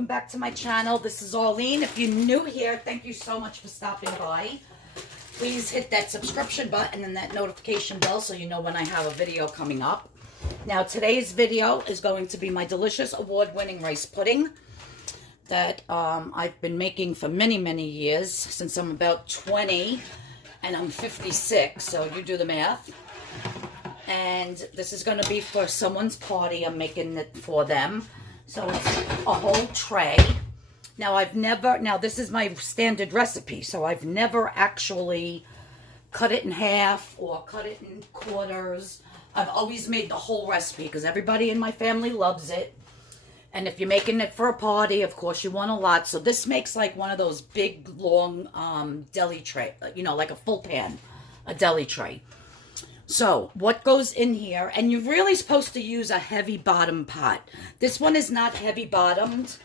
welcome back to my channel. This is Arlene. If you're new here, thank you so much for stopping by. Please hit that subscription button and that notification bell so you know when I have a video coming up. Now today's video is going to be my delicious award-winning rice pudding that I've been making for many years, since I'm about 20 and I'm 56, so you do the math. And this is going to be for someone's party. I'm making it for them. So it's a whole tray. Now this is my standard recipe, so I've never actually cut it in half or cut it in quarters. I've always made the whole recipe because everybody in my family loves it. And if you're making it for a party, of course you want a lot. So this makes like one of those big, long deli tray, you know, like a full pan, a deli tray. So what goes in here, and you're really supposed to use a heavy bottom pot. This one is not heavy bottomed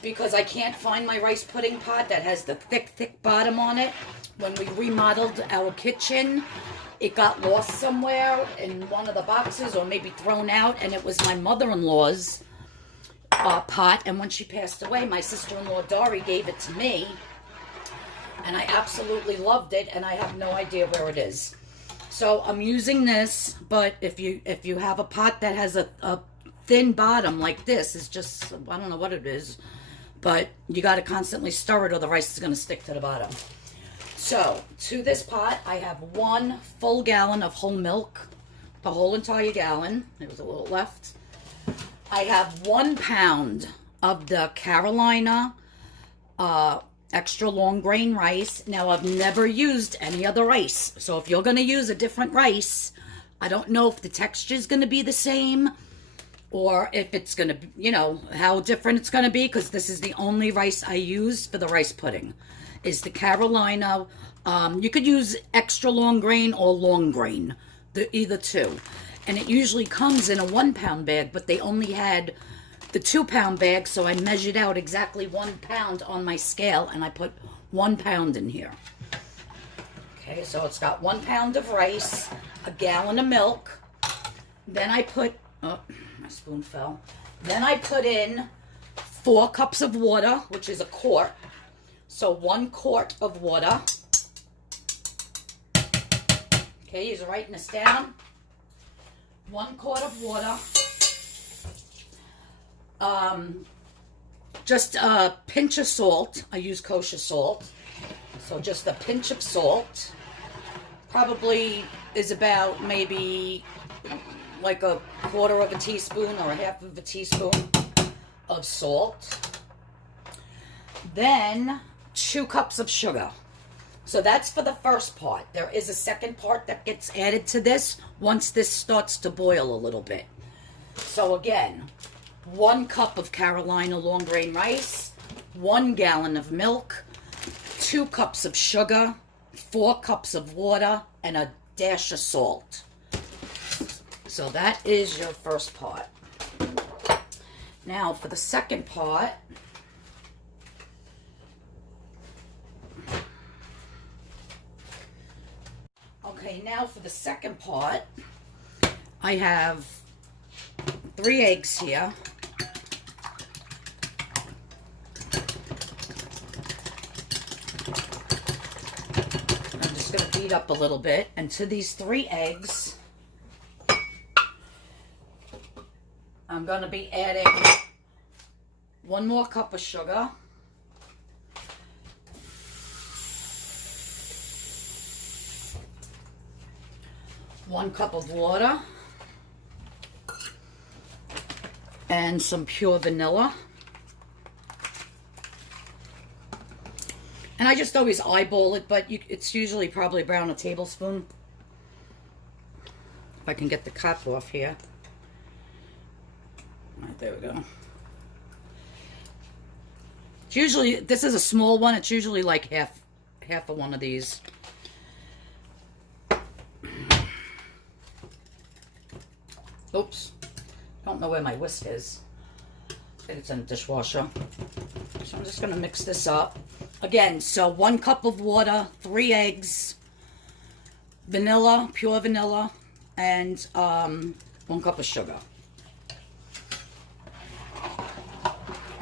because I can't find my rice pudding pot that has the thick bottom on it. When we remodeled our kitchen, it got lost somewhere in one of the boxes or maybe thrown out, and it was my mother-in-law's pot. And when she passed away, my sister-in-law Dory gave it to me, and I absolutely loved it, and I have no idea where it is. So I'm using this, but if you have a pot that has a thin bottom like this, it's just, I don't know what it is, but you got to constantly stir it or the rice is going to stick to the bottom. So to this pot, I have 1 full gallon of whole milk, the whole entire gallon. There was a little left. I have 1 pound of the Carolina extra long grain rice. Now, I've never used any other rice, so if you're going to use a different rice, I don't know if the texture is going to be the same or if it's going to, you know, how different it's going to be, because this is the only rice I use for the rice pudding, is the Carolina. You could use extra long grain or long grain, either two. And it usually comes in a 1 pound bag, but they only had the 2 pound bag, so I measured out exactly 1 pound on my scale, and I put 1 pound in here. Okay, so it's got 1 pound of rice, a gallon of milk. Then I put, oh, my spoon fell. Then I put in 4 cups of water, which is a quart. So 1 quart of water. Okay, you're writing this down. 1 quart of water. Just a pinch of salt. I use kosher salt. So just a pinch of salt. Probably is about maybe like a 1/4 of a teaspoon or a 1/2 of a teaspoon of salt. Then 2 cups of sugar. So that's for the first part. There is a second part that gets added to this once this starts to boil a little bit. So again, 1 cup of Carolina long grain rice, 1 gallon of milk, 2 cups of sugar, 4 cups of water, and a dash of salt. So that is your first part. Now for the second part, I have 3 eggs here. I'm just going to beat up a little bit. And to these 3 eggs, I'm going to be adding 1 more cup of sugar. 1 cup of water. And some pure vanilla. And I just always eyeball it, but it's usually probably around a tablespoon. If I can get the cap off here. All right, there we go. It's usually, this is a small one. It's usually like half of one of these. Oops. Don't know where my whisk is. I think it's in the dishwasher. So I'm just going to mix this up. Again, so 1 cup of water, 3 eggs, vanilla, pure vanilla, and 1 cup of sugar.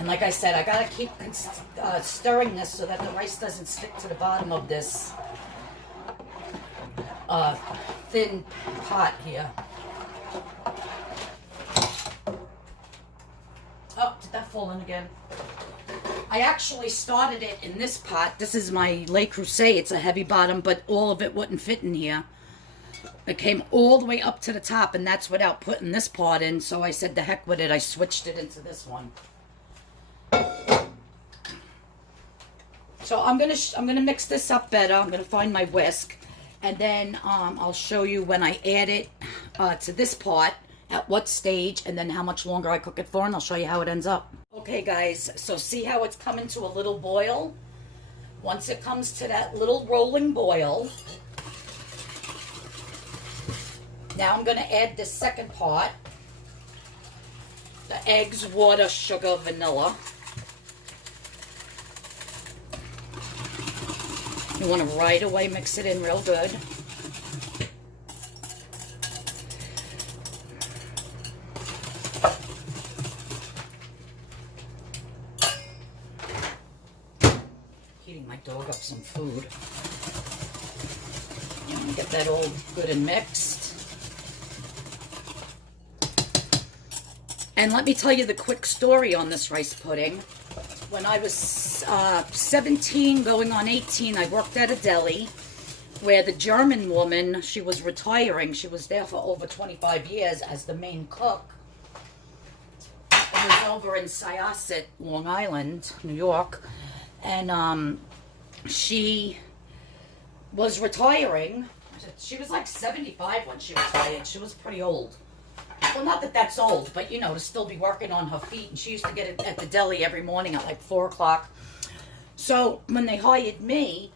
And like I said, I gotta keep stirring this so that the rice doesn't stick to the bottom of this thin pot here. Oh, did that fall in again? I actually started it in this pot. This is my Le Creuset. It's a heavy bottom, but all of it wouldn't fit in here. It came all the way up to the top, and that's without putting this part in. So I said, the heck with it. I switched it into this one. So I'm gonna mix this up better. I'm gonna find my whisk, and then I'll show you when I add it to this pot, at what stage, and then how much longer I cook it for, and I'll show you how it ends up. Okay, guys, so see how it's coming to a little boil? Once it comes to that little rolling boil, now I'm gonna add the second part, the eggs, water, sugar, vanilla. You want to right away mix it in real good. Heating my dog up some food. I'm gonna get that all good and mixed. And let me tell you the quick story on this rice pudding. When I was 17 going on 18, I worked at a deli where the German woman, she was retiring. She was there for over 25 years as the main cook. It was over in Syosset, Long Island, New York. And she was retiring. She was like 75 when she retired. She was pretty old. Well, not that that's old, but, you know, to still be working on her feet. And she used to get it at the deli every morning at like 4 o'clock. So when they hired me,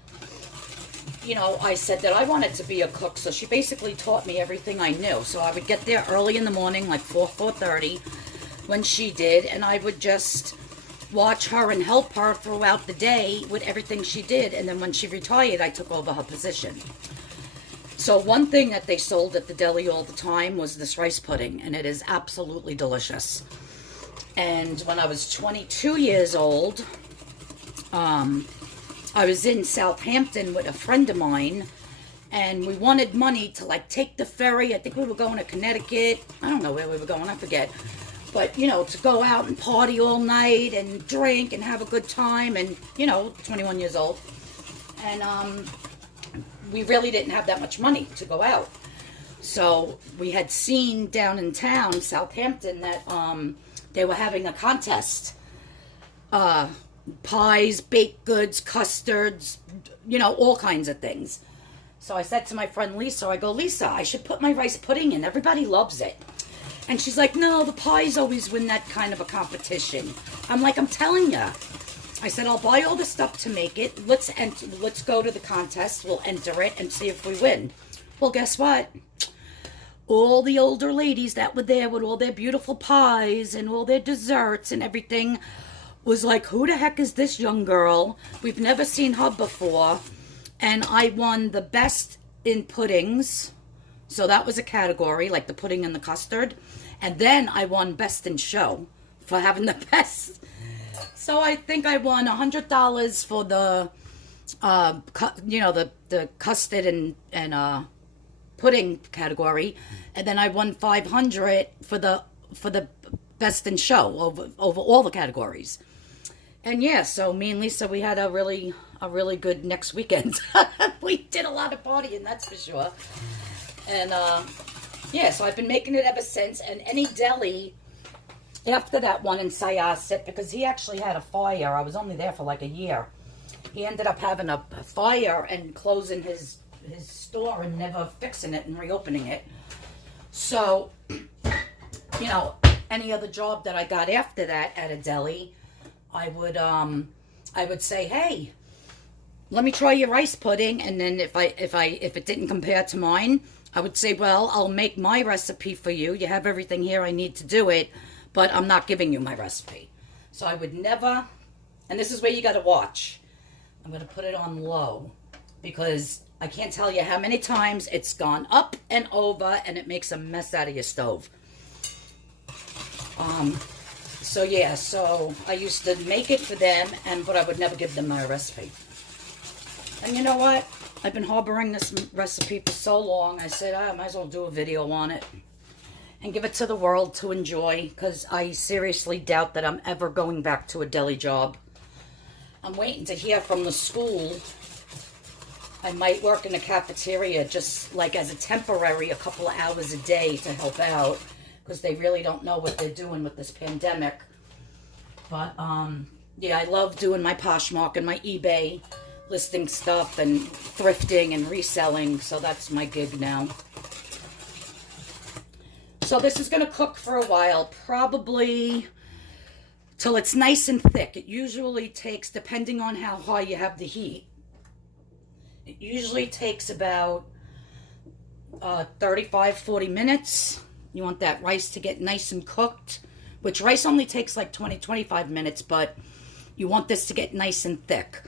you know, I said that I wanted to be a cook. So she basically taught me everything I knew. So I would get there early in the morning, like 4:30 when she did. And I would just watch her and help her throughout the day with everything she did. And then when she retired, I took over her position. So one thing that they sold at the deli all the time was this rice pudding, and it is absolutely delicious. And when I was 22 years old, I was in Southampton with a friend of mine, and we wanted money to like take the ferry. I think we were going to Connecticut. I don't know where we were going, I forget. But, you know, to go out and party all night and drink and have a good time, and, you know, 21 years old. And, we really didn't have that much money to go out. So we had seen down in town, Southampton, that they were having a contest. Pies, baked goods, custards, you know, all kinds of things. So I said to my friend Lisa, I go, Lisa, I should put my rice pudding in. Everybody loves it. And she's like, no, the pies always win that kind of a competition. I'm like, I'm telling you. I said, I'll buy all the stuff to make it. Let's go to the contest. We'll enter it and see if we win. Well, guess what? All the older ladies that were there with all their beautiful pies and all their desserts and everything was like, who the heck is this young girl? We've never seen her before. And I won the best in puddings. So that was a category, like the pudding and the custard. And then I won best in show for having the best. So I think I won $100 for the, you know, the custard and pudding category, and then I won $500 for the best in show over all the categories. And yeah, so me and Lisa, we had a really good next weekend. We did a lot of partying, that's for sure. And yeah, so I've been making it ever since. And any deli after that one in Syosset, because he actually had a fire. I was only there for like a year. He ended up having a fire and closing his store and never fixing it and reopening it. So, you know, any other job that I got after that at a deli, I would say, hey, let me try your rice pudding. And then if it didn't compare to mine, I would say, well, I'll make my recipe for you. You have everything here I need to do it, but I'm not giving you my recipe. So I would never, and this is where you got to watch. I'm going to put it on low because I can't tell you how many times it's gone up and over and it makes a mess out of your stove. So yeah, so I used to make it for them, but I would never give them my recipe. And you know what? I've been harboring this recipe for so long. I said, I might as well do a video on it and give it to the world to enjoy, because I seriously doubt that I'm ever going back to a deli job. I'm waiting to hear from the school. I might work in the cafeteria just like as a temporary, a couple of hours a day to help out, because they really don't know what they're doing with this pandemic. But yeah, I love doing my Poshmark and my eBay, listing stuff and thrifting and reselling, so that's my gig now. So this is going to cook for a while, probably till it's nice and thick. It usually takes, depending on how high you have the heat, it usually takes about 35-40 minutes. You want that rice to get nice and cooked, which rice only takes like 20-25 minutes, but you want this to get nice and thick.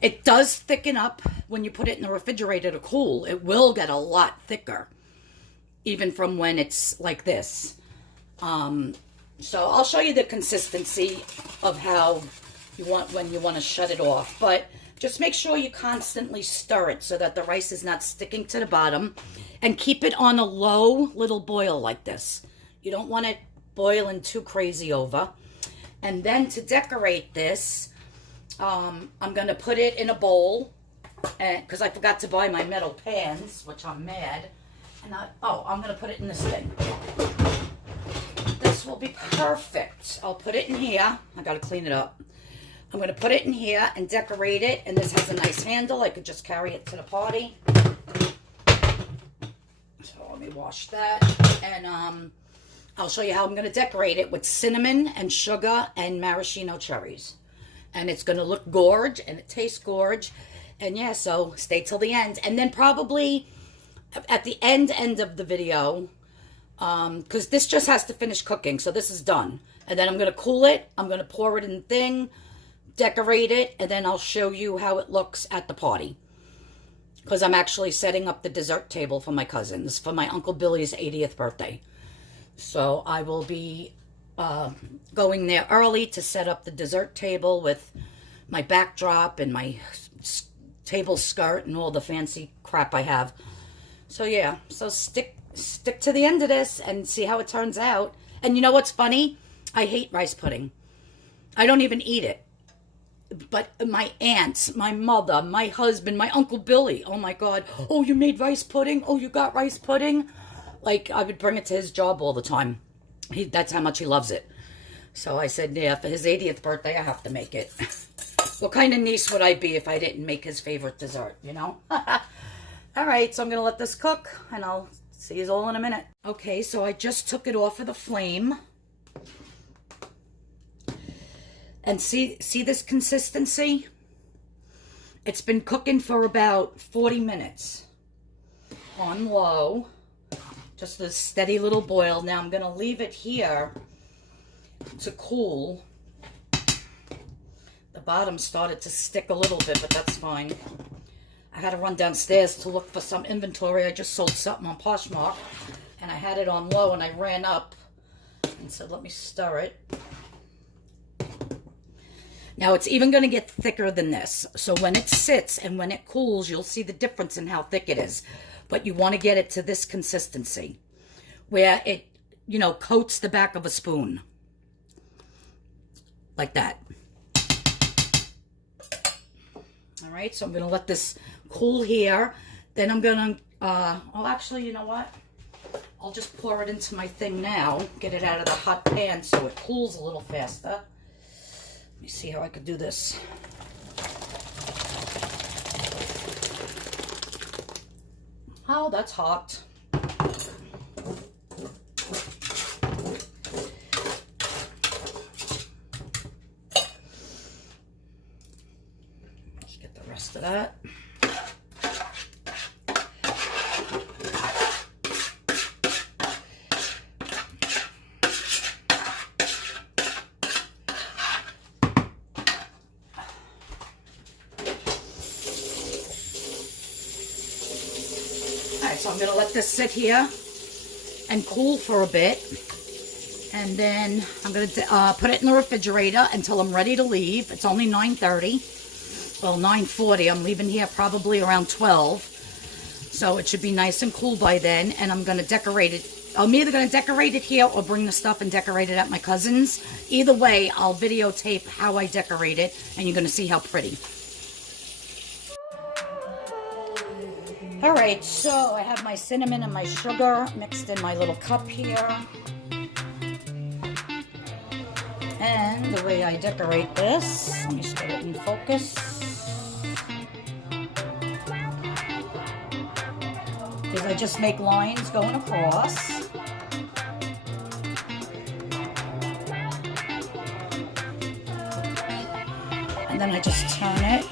It does thicken up when you put it in the refrigerator to cool. It will get a lot thicker, even from when it's like this. So I'll show you the consistency of how you want when you want to shut it off. But just make sure you constantly stir it so that the rice is not sticking to the bottom. And keep it on a low little boil like this. You don't want it boiling too crazy over. And then to decorate this, I'm going to put it in a bowl. Because I forgot to buy my metal pans, which I'm mad. And I'm going to put it in this thing. This will be perfect. I'll put it in here. I got to clean it up. I'm going to put it in here and decorate it. And this has a nice handle. I could just carry it to the party. So let me wash that. And I'll show you how I'm going to decorate it with cinnamon and sugar and maraschino cherries. And it's going to look gorge and it tastes gorge. And yeah, so stay till the end. And then probably at the end of the video, because this just has to finish cooking. So this is done. And then I'm going to cool it. I'm going to pour it in the thing, decorate it, and then I'll show you how it looks at the party. Because I'm actually setting up the dessert table for my cousin. This is for my Uncle Billy's 80th birthday. So I will be going there early to set up the dessert table with my backdrop and my table skirt and all the fancy crap I have. So yeah, so stick to the end of this and see how it turns out. And you know what's funny? I hate rice pudding. I don't even eat it. But my aunts, my mother, my husband, my Uncle Billy, oh my God. Oh, you made rice pudding? Oh, you got rice pudding? Like, I would bring it to his job all the time. That's how much he loves it. So I said, yeah, for his 80th birthday, I have to make it. What kind of niece would I be if I didn't make his favorite dessert, you know? All right, so I'm going to let this cook, and I'll see you all in a minute. Okay, so I just took it off of the flame. And see this consistency? It's been cooking for about 40 minutes on low. Just a steady little boil. Now I'm going to leave it here to cool. The bottom started to stick a little bit, but that's fine. I had to run downstairs to look for some inventory. I just sold something on Poshmark, and I had it on low, and I ran up and said, let me stir it. Now, it's even going to get thicker than this. So when it sits and when it cools, you'll see the difference in how thick it is. But you want to get it to this consistency where it, you know, coats the back of a spoon. Like that. All right, so I'm going to let this cool here. Then I'm going to, well, actually, you know what? I'll just pour it into my thing now. Get it out of the hot pan so it cools a little faster. Let me see how I could do this. Oh, that's hot. Let's get the rest of that. So I'm going to let this sit here and cool for a bit. And then I'm going to put it in the refrigerator until I'm ready to leave. It's only 9:30. Well, 9:40. I'm leaving here probably around 12. So it should be nice and cool by then. And I'm going to decorate it. I'm either going to decorate it here or bring the stuff and decorate it at my cousin's. Either way, I'll videotape how I decorate it. And you're going to see how pretty. Alright, so I have my cinnamon and my sugar mixed in my little cup here. And the way I decorate this, let me just get it in focus, is I just make lines going across. And then I just turn it,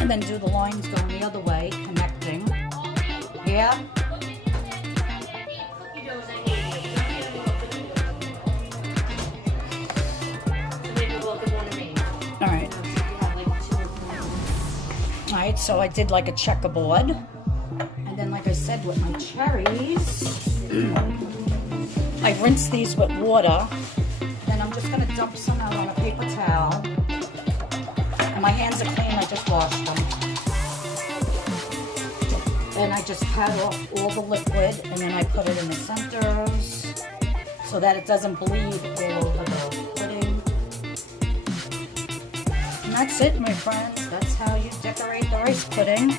and then do the lines going the other way, connecting. Yeah. Alright, so I did like a checkerboard. And then, like I said, with my cherries, I rinsed these with water. Then I'm just going to dump some out on a paper towel. And my hands are clean, I just washed them. Then I just pat off all the liquid, and then I put it in the centers so that it doesn't bleed all over the pudding. And that's it, my friends. That's how you decorate the rice pudding.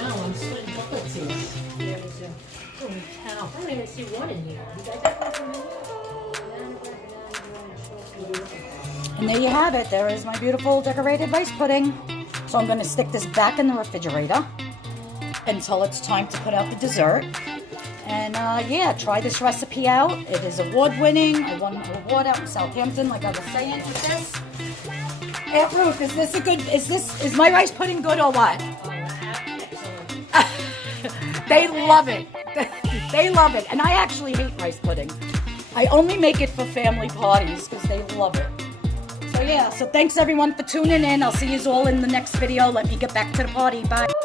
I'm sweating bullets here. Holy cow. I don't even see one in here. And there you have it. There is my beautiful decorated rice pudding. So I'm going to stick this back in the refrigerator until it's time to put out the dessert. And yeah, try this recipe out. It is award-winning. I won an award out in Southampton, like I was saying with this. Aunt Ruth, is my rice pudding good or what? They love it. They love it. And I actually hate rice pudding. I only make it for family parties because they love it. So yeah, so thanks everyone for tuning in. I'll see you all in the next video. Let me get back to the party. Bye.